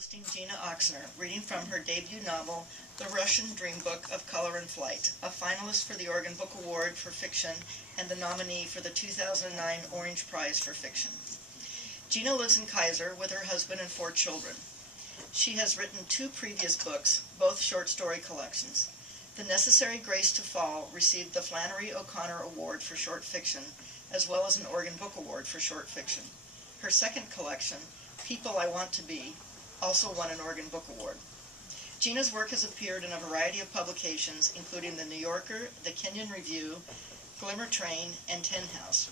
hosting Gina Ochsner, reading from her debut novel, The Russian Dreambook of Color and Flight, a finalist for the Oregon Book Award for Fiction and the nominee for the 2009 Orange Prize for Fiction. Gina lives in Kaiser with her husband and 4 children. She has written 2 previous books, both short story collections. The Necessary Grace to Fall received the Flannery O'Connor Award for Short Fiction, as well as an Oregon Book Award for Short Fiction. Her second collection, People I Want to Be, also won an Oregon Book Award. Gina's work has appeared in a variety of publications, including The New Yorker, The Kenyon Review, Glimmer Train, and Tin House.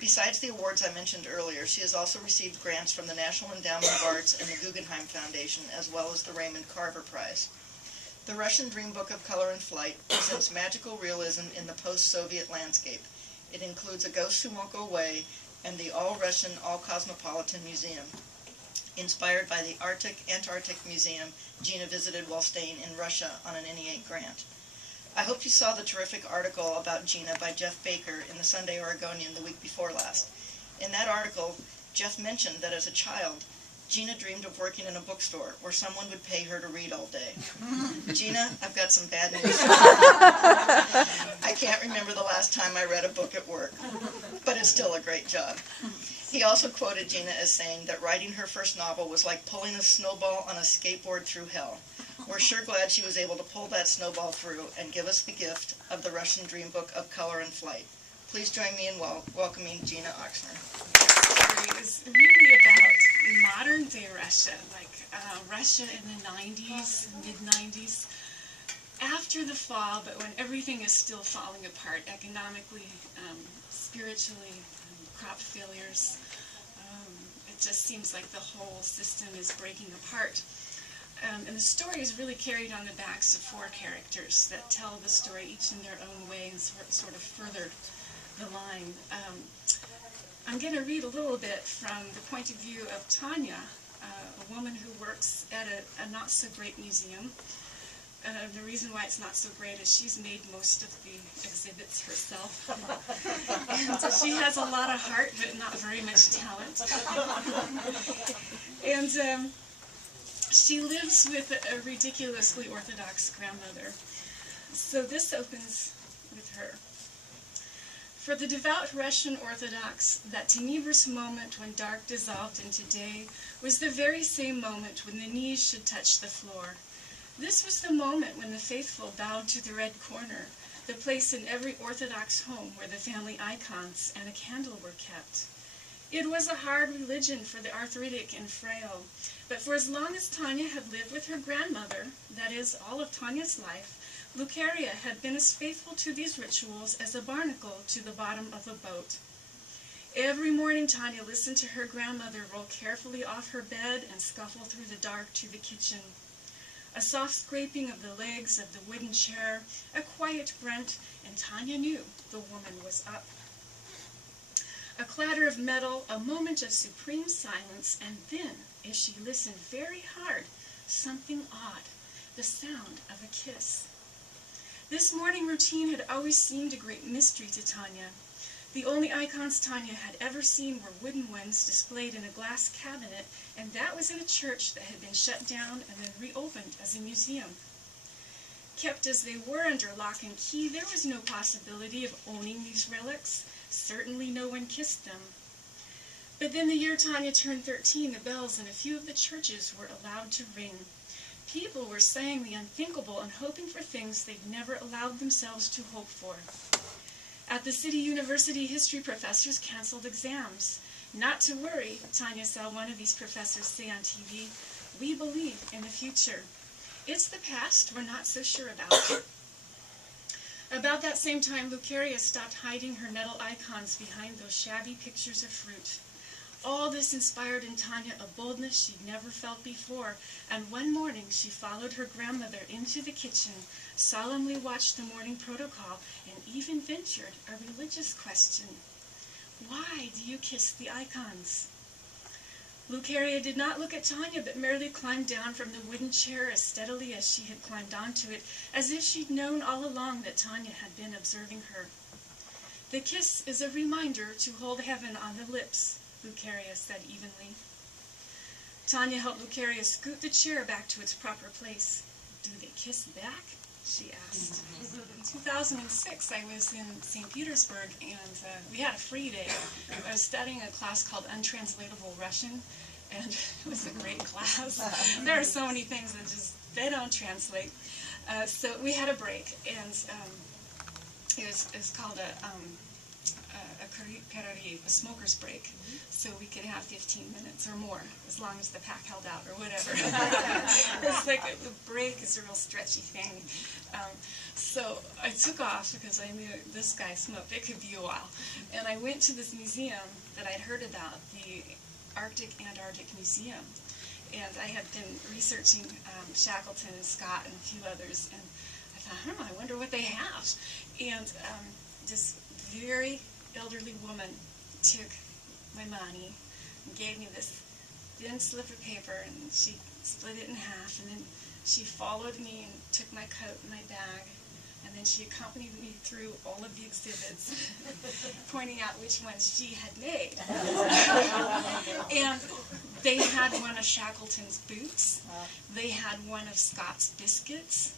Besides the awards I mentioned earlier, she has also received grants from the National Endowment of Arts and the Guggenheim Foundation, as well as the Raymond Carver Prize. The Russian Dreambook of Color and Flight presents magical realism in the post-Soviet landscape. It includes A Ghost Who Won't Go Away and the All-Russian, All-Cosmopolitan Museum, inspired by the Antarctic Museum Gina visited while staying in Russia on an NEA grant. I hope you saw the terrific article about Gina by Jeff Baker in the Sunday Oregonian the week before last. In that article, Jeff mentioned that as a child, Gina dreamed of working in a bookstore where someone would pay her to read all day. Gina, I've got some bad news for you. I can't remember the last time I read a book at work, but it's still a great job. He also quoted Gina as saying that writing her first novel was like pulling a snowball on a skateboard through hell. We're sure glad she was able to pull that snowball through and give us the gift of the Russian Dreambook of Color and Flight. Please join me in welcoming Gina Ochsner. The story is really about modern-day Russia, like Russia in the 90s, mid-90s, after the fall, but when everything is still falling apart economically, spiritually, crop failures. It just seems like the whole system is breaking apart. And the story is really carried on the backs of 4 characters that tell the story each in their own way and sort of further the line. I'm going to read a little bit from the point of view of Tanya, a woman who works at a not-so-great museum. The reason why it's not so great is she's made most of the exhibits herself. And so she has a lot of heart, but not very much talent. And she lives with a ridiculously Orthodox grandmother. So this opens with her. For the devout Russian Orthodox, that tenebrous moment when dark dissolved into day was the very same moment when the knees should touch the floor. This was the moment when the faithful bowed to the red corner, the place in every Orthodox home where the family icons and a candle were kept. It was a hard religion for the arthritic and frail, but for as long as Tanya had lived with her grandmother, that is, all of Tanya's life, Lucaria had been as faithful to these rituals as a barnacle to the bottom of a boat. Every morning Tanya listened to her grandmother roll carefully off her bed and scuffle through the dark to the kitchen. A soft scraping of the legs of the wooden chair, a quiet grunt, and Tanya knew the woman was up. A clatter of metal, a moment of supreme silence, and then, as she listened very hard, something odd, the sound of a kiss. This morning routine had always seemed a great mystery to Tanya. The only icons Tanya had ever seen were wooden ones displayed in a glass cabinet, and that was in a church that had been shut down and then reopened as a museum. Kept as they were under lock and key, there was no possibility of owning these relics. Certainly no one kissed them. But then the year Tanya turned 13, the bells in a few of the churches were allowed to ring. People were saying the unthinkable and hoping for things they'd never allowed themselves to hope for. At the City University, history professors canceled exams. Not to worry, Tanya saw one of these professors say on TV, "We believe in the future. It's the past we're not so sure about." About that same time, Lucaria stopped hiding her metal icons behind those shabby pictures of fruit. All this inspired in Tanya a boldness she'd never felt before, and one morning she followed her grandmother into the kitchen, solemnly watched the morning protocol, and even ventured a religious question. Why do you kiss the icons? Lucaria did not look at Tanya, but merely climbed down from the wooden chair as steadily as she had climbed onto it, as if she'd known all along that Tanya had been observing her. The kiss is a reminder to hold heaven on the lips, Lucaria said evenly. Tanya helped Lucaria scoot the chair back to its proper place. "Do they kiss back?" she asked. In 2006, I was in St. Petersburg, and we had a free day. I was studying a class called Untranslatable Russian, and it was a great class. There are so many things that just, they don't translate. So we had a break, and it was called a smoker's break, so we could have 15 minutes or more, as long as the pack held out or whatever. It's like a break is a real stretchy thing. So I took off because I knew this guy smoked. It could be a while. And I went to this museum that I'd heard about, the Arctic-Antarctic Museum. And I had been researching Shackleton and Scott and a few others, and I thought, I wonder what they have. And this very elderly woman took my money and gave me this thin slip of paper, and she split it in half, and then she followed me and took my coat and my bag, and then she accompanied me through all of the exhibits, pointing out which ones she had made. And they had one of Shackleton's boots. They had one of Scott's biscuits.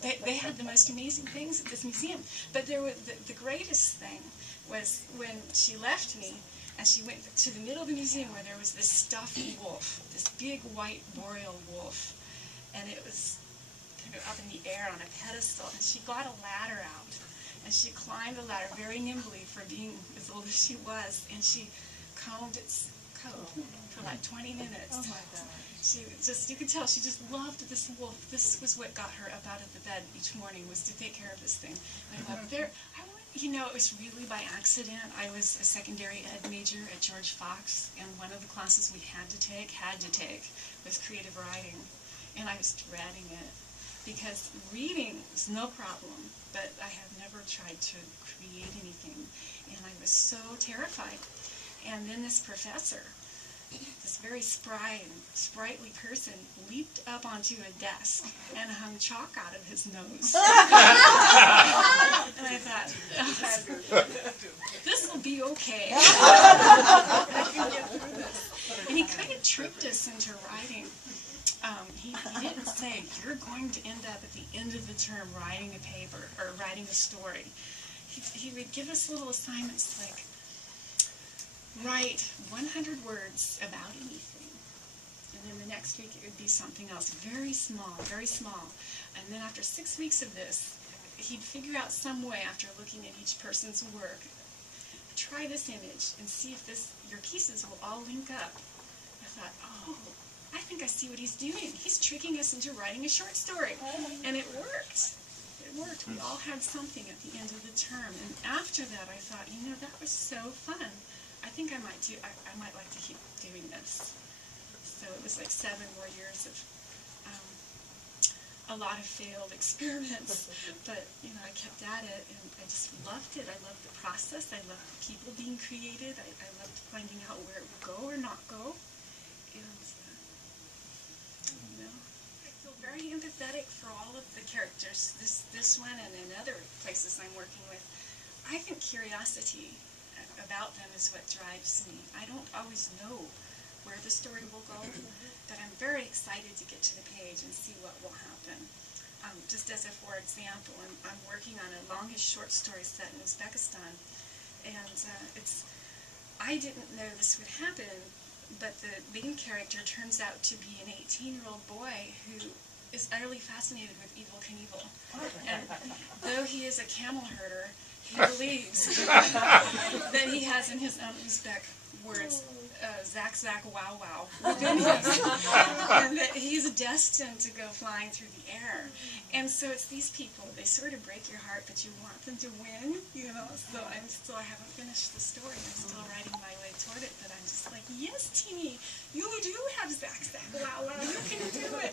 They had the most amazing things at this museum. But there was the greatest thing was when she left me and she went to the middle of the museum where there was this stuffed wolf, this big white boreal wolf, and it was kind of up in the air on a pedestal, and she got a ladder out and she climbed the ladder very nimbly for being as old as she was, and she combed its coat for like 20 minutes. Oh my God. She just, you could tell she just loved this wolf. This was what got her up out of the bed each morning, was to take care of this thing. And I thought, you know, it was really by accident. I was a secondary ed major at George Fox, and one of the classes we had to take was creative writing. And I was dreading it, because reading is no problem, but I have never tried to create anything. And I was so terrified. And then this professor, this very spry and sprightly person, leaped up onto a desk and hung chalk out of his nose. And I thought, this will be okay. I can get through this. And he kind of tricked us into writing. He didn't say, you're going to end up at the end of the term writing a paper or writing a story. He would give us little assignments like, write 100 words about anything. And then the next week it would be something else, very small, very small. And then after 6 weeks of this, he'd figure out some way, after looking at each person's work, try this image and see if your pieces will all link up. I thought, oh, I think I see what he's doing. He's tricking us into writing a short story. And it worked. It worked. We all had something at the end of the term. And after that, I thought, you know, that was so fun. I think I might like to keep doing this. So it was like 7 more years of a lot of failed experiments, but you know, I kept at it, and I just loved it. I loved the process. I loved the people being created. I loved finding out where it would go or not go. And you know, I feel very empathetic for all of the characters. This one and in other places I'm working with. I think curiosity about them is what drives me. I don't always know where the story will go, but I'm very excited to get to the page and see what will happen. Just as a for example, I'm working on a longish short story set in Uzbekistan, and I didn't know this would happen, but the main character turns out to be an 18-year-old boy who is utterly fascinated with Evel Knievel. And though he is a camel herder, he believes that he has in his own Uzbek words, Zak Zak Wow Wow within him, and that he's destined to go flying through the air. And so it's these people, they sort of break your heart, but you want them to win, you know. So I haven't finished the story. I'm still writing my way toward it, but I'm just like, yes, Teeny, you do have Zak Zak Wow Wow, you can do it.